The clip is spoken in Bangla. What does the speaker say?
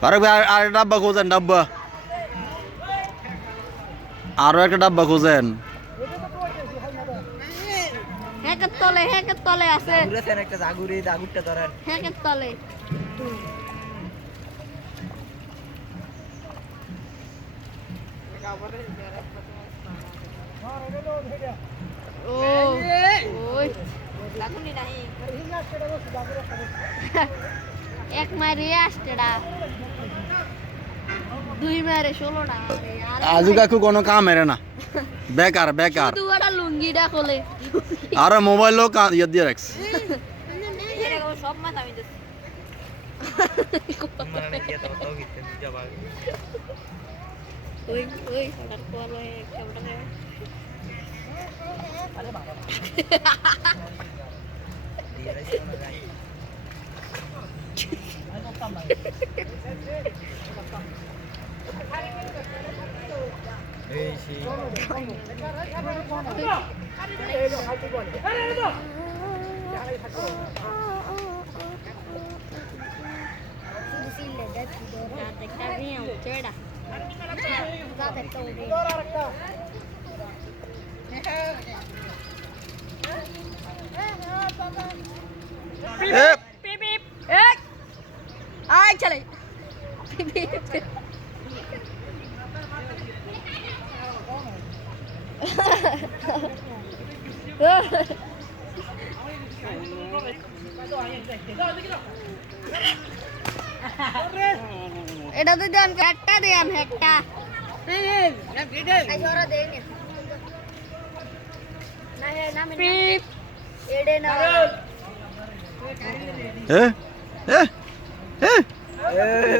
ফারুক ভাই আর ডাব্বা খোঁজেন ডাব্বা আরো একটা ডাব্বা খোঁজেন হ্যাকের তলে আছে ঘুরেছেন একটা জাগুরি জাগুরটা ধরেন হ্যাকের তলে ও ওই লাগুনি নাই এক মারে আসতেডা দুই মারে 16টা আজু কাকু কোনো কাম এরে না বেকার বেকার শুধু ওটা লুঙ্গিটা খোলে আর মোবাইল লোক ইয়ে দিয়ে রাখছে সব মাথা আমি দিচ্ছি মানে কি তো তো গিতে যাবা ওই ওই সবার কল হয়ে ক্যামেরা আরে বাবা দিয়ে রাখছো না যাই এই সেই আয় চলে এটা তো দাম একটা দেন একটা এ এ এ